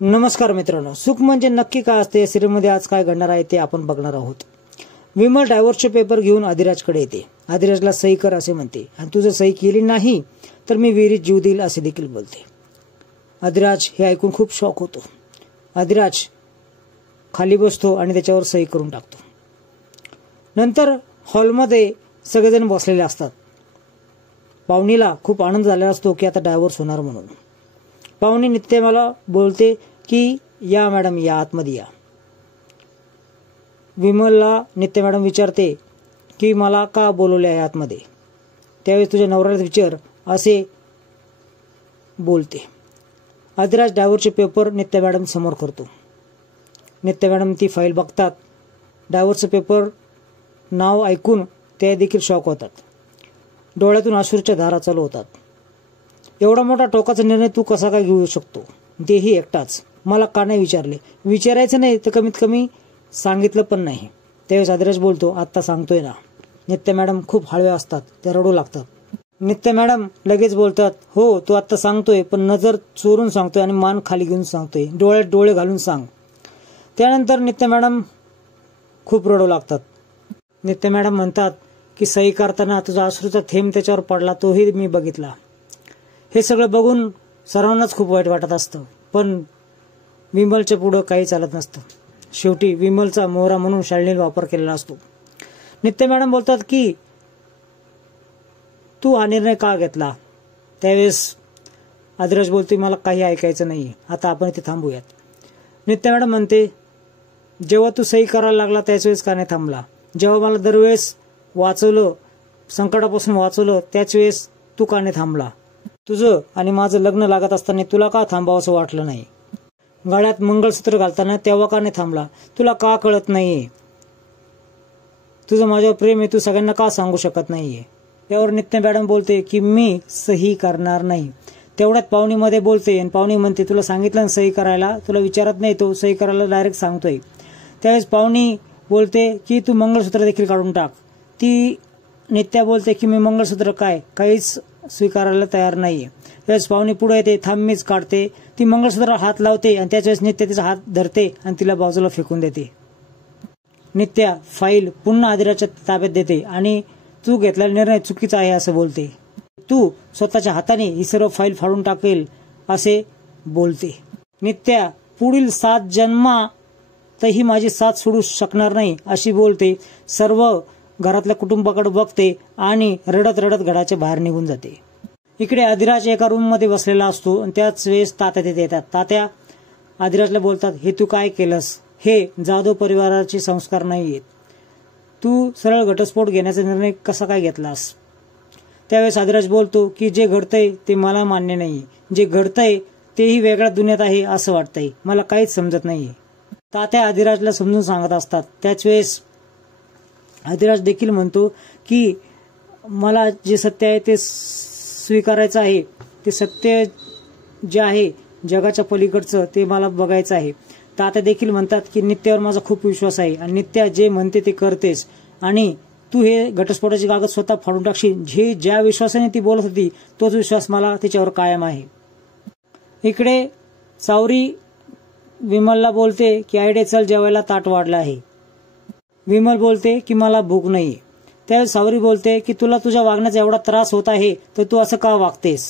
नमस्कार मित्रांनो, सुख म्हणजे नक्की काय असते या सिरियलमध्ये आज काय घडणार आहे ते आपण बघणार आहोत। विमल डायव्होर्सचे पेपर घेऊन आदिराजकडे येते। आदिराजला सही कर असे म्हणते आणि तू जर सही केली नाही तर मी विहिरीत जीव देईल असे देखील बोलते। आदिराज हे ऐकून खूप शॉक होतो। आदिराज खाली बसतो आणि त्याच्यावर सही करून टाकतो। नंतर हॉलमध्ये सगळेजण बसलेले असतात। पाहुणीला खूप आनंद झालेला असतो की आता डायव्होर्स होणार म्हणून। पाहुणी नित्य मला बोलते की या मॅडम या आतमध्ये या। विमलला नित्य मॅडम विचारते की मला का बोलवले आहे आतमध्ये, त्यावेळेस तुझ्या नवऱ्याला विचार असे बोलते। आदिराज डायव्होर्सचे पेपर नित्य मॅडम समोर करतो। नित्य मॅडम ती फाईल बघतात। डायव्होर्सचे पेपर नाव ऐकून ते देखील शॉक होतात। डोळ्यातून अश्रूच्या धारा चालू होतात। एवढा मोठा टोकाचा निर्णय तू कसा काय घेऊ शकतो, तेही एकटाच? मला का नाही विचारले? विचारायचं नाही तर कमीत कमी सांगितलं पण नाही। त्यावेळेस आदिराज बोलतो आत्ता सांगतोय ना। नित्य मॅडम खूप हळव्या असतात, त्या रडू लागतात। नित्य मॅडम लगेच बोलतात हो तू आत्ता सांगतोय, पण नजर चोरून सांगतोय आणि मान खाली घेऊन सांगतोय, डोळ्यात डोळे घालून सांग। त्यानंतर नित्य मॅडम खूप रडू लागतात। नित्य मॅडम म्हणतात की सही करताना तुझा अश्रूचा थेंब त्याच्यावर पडला तोही मी बघितला। हे सगळं बघून सर्वांनाच खूप वाईट वाटत असतं, पण विमलच्या पुढे काही चालत नसतं। शेवटी विमलचा मोहरा म्हणून शालिनीने वापर केलेला असतो। नित्य मॅडम बोलतात की तू हा निर्णय का घेतला? त्यावेळेस आदिराज बोलतोय मला काही ऐकायचं नाही, आता आपण इथे थांबूयात। नित्य मॅडम म्हणते जेव्हा तू सही करायला लागला त्याच वेळेस का नाही थांबला? जेव्हा मला दरवेळेस वाचवलं, संकटापासून वाचवलं, त्याच वेळेस तू का नाही थांबला? तुझं आणि माझं लग्न लागत असताना तुला का थांबावं असं वाटलं नाही? गळ्यात मंगळसूत्र घालताना तेव्हा का नाही थांबला? तुला का कळत नाहीये? तुझं माझ्यावर प्रेम आहे, तू सगळ्यांना का सांगू शकत नाहीये? त्यावर नित्य मॅडम बोलते की मी सही करणार नाही। तेवढ्यात पाहुणी मध्ये बोलते आणि पाहुणी म्हणते तुला सांगितलं ना सही करायला, तुला विचारत नाही, तो सही करायला डायरेक्ट सांगतोय। त्यावेळेस पाहुणी बोलते की तू मंगळसूत्र देखील काढून टाक। ती नित्या बोलते की मी मंगळसूत्र काहीच स्वीकारायला तयार नाहीये। त्यावेळेस पाहुणी पुढे येते, थांब मीच काढते। ती मंगळसूत्र हात लावते आणि त्याच वेळेस नित्या तिचा हात धरते आणि तिला बाजूला फेकून देते। नित्या फाईल पुन्हा आदिराजच्या ताब्यात देते आणि तू घेतलेला निर्णय चुकीचा आहे असं बोलते। तू स्वतःच्या हाताने ही सर्व फाईल फाडून टाकेल असे बोलते। नित्या पुढील 7 जन्मातही माझी साथ सोडू शकणार नाही अशी बोलते। सर्व घरातल्या कुटुंबाकडे बघते आणि रडत रडत घराच्या बाहेर निघून जाते। इकडे आदिराज एका रूम मध्ये बसलेला असतो आणि त्याच वेळेस तात्या तिथे येतात। तात्या आदिराजला बोलतात हे तू काय केलंस? हे जाधव परिवाराचे संस्कार नाहीयेत। तू सरळ घटस्फोट घेण्याचा निर्णय कसा काय घेतलास? त्यावेळेस आदिराज बोलतो की जे घडतंय ते मला मान्य नाहीये, जे घडतंय तेही वेगळ्या दुनियेत आहे असं वाटतंय, मला काहीच समजत नाहीये। तात्या आदिराजला समजून सांगत असतात। त्याच वेळेस आदिराज देखील म्हणतो की मला जे सत्य आहे ते स्वीकारायचं आहे, ते सत्य जे आहे जगाच्या पलीकडचं ते मला बघायचं आहे। तात्या देखील म्हणतात की नित्यावर माझा खूप विश्वास आहे आणि नित्या जे म्हणते ते करतेस आणि तू हे घटस्फोटाची कागद स्वतः फाडून टाकशील। जे ज्या विश्वासाने ती बोलत होती तोच विश्वास मला तिच्यावर कायम आहे। इकडे सावरी विमलला बोलते की आयडे चल जेवायला ताट वाढलं आहे। विमल बोलते की मला भूक नाहीये। त्यावेळेस सावरी बोलते की तुला तुझ्या वागण्याचा एवढा त्रास होत आहे तर तू असं का वागतेस?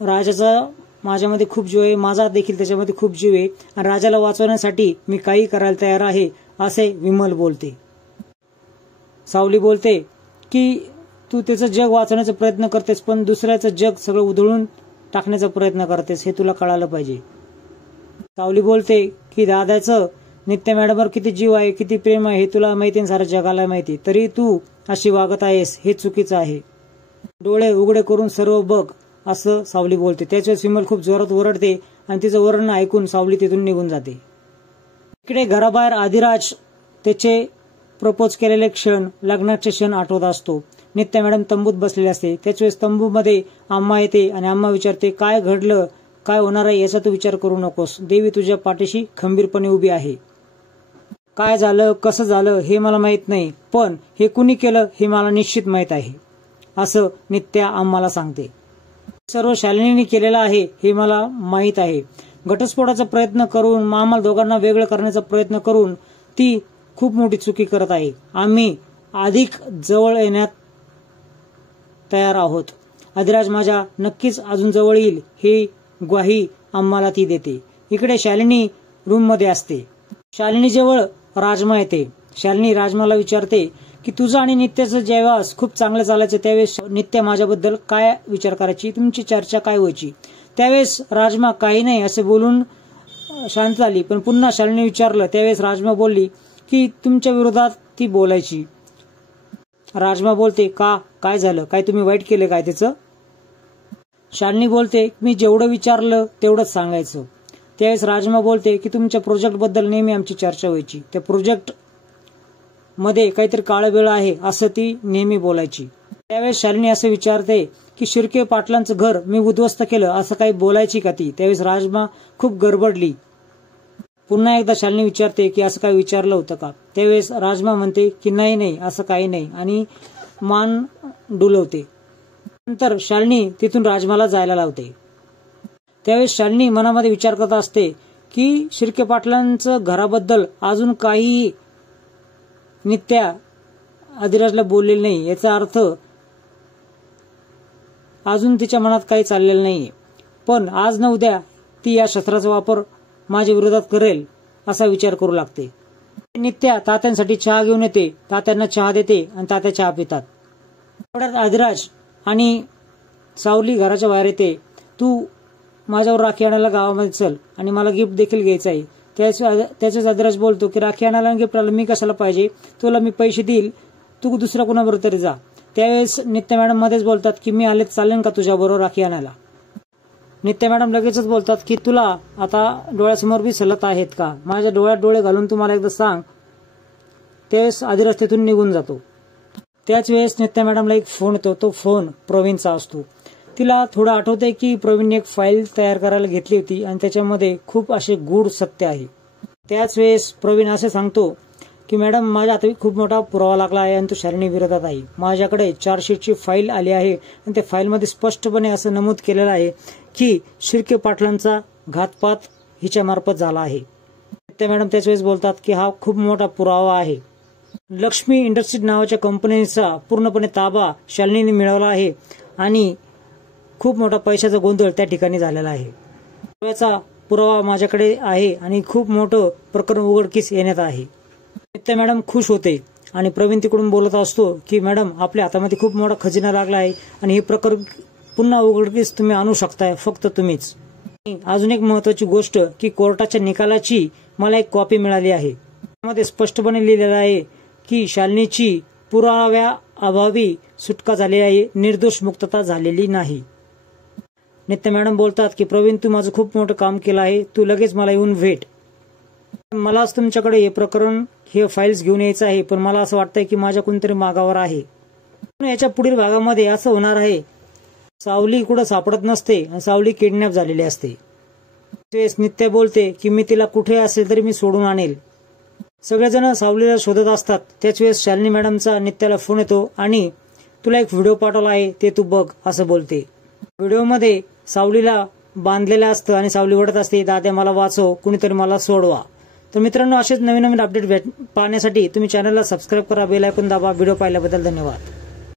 राजाचा माझ्यामध्ये खूप जीव आहे, माझा देखील त्याच्यामध्ये खूप जीव आहे आणि राजाला वाचवण्यासाठी मी काही करायला तयार आहे असे विमल बोलते। सावली बोलते की तू त्याचं जग वाचवण्याचा प्रयत्न करतेस, पण दुसऱ्याचं जग सगळं उधळून टाकण्याचा प्रयत्न करतेस, हे तुला कळालं पाहिजे। सावली बोलते की दादाचं नित्य मॅडमवर किती जीव आहे, किती प्रेम आहे हे तुला माहिती, साऱ्या जगाला माहिती, तरी तू अशी वागत आहेस, हे चुकीचं आहे। डोळे उघडे करून सर्व बघ असं सावली बोलते। त्याच विमल खूप जोरात ओरडते आणि तिचं ओरडणं ऐकून सावली तिथून निघून जाते। इकडे घराबाहेर आदिराज त्याचे प्रपोज केलेले क्षण, लग्नाचे क्षण आठवत असतो। नित्य मॅडम तंबूत बसलेले असते। त्याच वेळेस तंबूमध्ये आम्मा येते आणि आम्मा विचारते काय घडलं, काय होणार आहे याचा तू विचार करू नकोस, देवी तुझ्या पाठीशी खंबीरपणे उभी आहे। काय झालं कसं झालं हे मला माहित नाही, पण हे कुणी केलं हे मला निश्चित माहित आहे असं नित्या आम्हाला सांगते। सर्व शालिनीने केलेलं आहे हे मला माहित आहे। घटस्फोटाचा प्रयत्न करून आम्हाला दोघांना वेगळं करण्याचा प्रयत्न करून ती खूप मोठी चुकी करत आहे. आम्ही अधिक जवळ येण्यात तयार आहोत. अधिराज माझ्या नक्कीच अजून जवळ येईल ही ग्वाही आम्हाला ती देते. इकडे शालिनी रूम मध्ये असते. शालिनी जवळ राजमा येते. शालिनी राजमाला विचारते की तुझं आणि नित्याचं जेव्हा खूप चांगलं चालायचं त्यावेळेस नित्या माझ्याबद्दल काय विचार करायची, तुमची चर्चा काय व्हायची. त्यावेळेस राजमा काही नाही असे बोलून शांत झाली. पण पुन्हा शालिनी विचारलं त्यावेळेस राजमा बोलली की तुमच्या विरोधात ती बोलायची. राजमा बोलते का, काय झालं, काय तुम्ही वाईट केलं काय तिचं. शालिनी बोलते मी जेवढं विचारलं तेवढंच सांगायचं. त्यावेळेस राजमा बोलते की तुमच्या प्रोजेक्ट बद्दल नेहमी आमची चर्चा व्हायची, त्या प्रोजेक्ट मध्ये काहीतरी काळबेळ आहे असं ती नेहमी बोलायची. त्यावेळेस शालिनी असं विचारते की शिर्के पाटलांचं घर मी उद्ध्वस्त केलं असं काही बोलायची का ती. त्यावेळेस राजमा खूप गडबडली. पुन्हा एकदा शालिनी विचारते की असं काही विचारलं होतं का. त्यावेळेस राजमा म्हणते की नाही नाही असं काही नाही आणि मान डुलवते. नंतर शालिनी तिथून राजमाला जायला लावते. त्यावेळेस शालिनी मनामध्ये विचार करत असते की शिर्के पाटलांचं घराबद्दल अजून काहीही नित्या अधिराजला बोललेलं नाही, याचा अर्थ अजून तिच्या मनात काही चाललेलं नाहीये. पण आज न उद्या ती या शस्त्राचा वापर माझ्या विरोधात करेल असा विचार करू लागते. नित्या तात्यांसाठी चहा घेऊन येते. तात्यांना चहा देते आणि तात्या चहा पितात. थोड्यात अधिराज आणि सावली घराच्या बाहेर येते. तू माझ्यावर राखी आणायला गावामध्ये चल आणि मला गिफ्ट देखील घ्यायचं आहे. त्याच्याच अधिराज बोलतो की राखी आणायला गिफ्ट आलं मी कशाला पाहिजे, तुला मी पैसे देईल, तू दुसऱ्या कोणाबरोबर तरी जा. त्यावेळेस नित्या मॅडम मध्येच बोलतात की मी आले चालेल का तुझ्याबरोबर राखी आणायला. नित्या मॅडम लगेचच बोलतात की तुला आता डोळ्यासमोर बी सलत आहेत का, माझ्या डोळ्यात डोळे घालून तुम्हाला एकदा सांग. त्यावेळेस अधिराज तिथून निघून जातो. त्याच वेळेस नित्या मॅडमला एक फोन येतो. तो फोन प्रवीणचा असतो. तिला थोडं आठवतंय की प्रवीणने एक फाईल तयार करायला घेतली होती आणि त्याच्यामध्ये खूप असे गूढ सत्य आहे. त्याच वेळेस प्रवीण असे सांगतो की मॅडम माझ्या आता खूप मोठा पुरावा लागला आहे आणि तो शालिनी विरोधात आहे. माझ्याकडे चार्जशीटची फाईल आली आहे आणि त्या फाईलमध्ये स्पष्टपणे असं नमूद केलेलं आहे की शिर्के पाटलांचा घातपात हिच्यामार्फत झाला आहे. त्या मॅडम त्याच वेळेस बोलतात की हा खूप मोठा पुरावा आहे. लक्ष्मी इंडस्ट्रीज नावाच्या कंपनीचा पूर्णपणे ताबा शालिनीने मिळवला आहे आणि खूप मोठा पैशाचा गोंधळ त्या ठिकाणी झालेला आहे. याचा पुरावा माझ्याकडे आहे आणि खूप मोठं प्रकरण उघडकीस येण्यात आहे. नित्या मॅडम खुश होते आणि प्रवीण तिकडून बोलत असतो की मॅडम आपल्या हातामध्ये खूप मोठा खजिना लागला आहे आणि हे प्रकरण पुन्हा उघडकीस तुम्ही आणू शकताय, फक्त तुम्हीच. अजून एक महत्वाची गोष्ट की कोर्टाच्या निकालाची मला एक कॉपी मिळाली आहे. त्यामध्ये स्पष्टपणे लिहिलेलं आहे की शालिनीची पुराव्या अभावी सुटका झाली आहे, निर्दोष मुक्तता झालेली नाही. नित्या मॅडम बोलतात की प्रवीण तू माझं खूप मोठं काम केलं आहे, तू लगेच मला येऊन भेट. मलाच तुमच्याकडे हे प्रकरण हे फाईल्स घेऊन यायचं आहे, पण मला असं वाटतंय की माझ्या कोणतरी मागावर आहे. याच्या पुढील भागामध्ये असं होणार आहे सावली कुठं सापडत नसते आणि सावली किडनॅप झालेली असते. नित्या बोलते की मी तिला कुठे असेल तरी मी सोडून आणेल. सगळेजण सावलीला शोधत असतात. त्याच वेळेस शालिनी मॅडमचा नित्याला फोन येतो आणि तुला एक व्हिडिओ पाठवला आहे ते तू बघ असं बोलते. व्हिडिओमध्ये सावलीला बांधलेलं असतं आणि सावली ओढत असते दाद्या मला वाचव, कुणीतरी मला सोडवा. तर मित्रांनो असेच नवीन नवीन अपडेट पाहण्यासाठी तुम्ही चॅनलला सबस्क्राईब करा, बेल आयकॉन दाबा. व्हिडिओ पाहिल्याबद्दल धन्यवाद.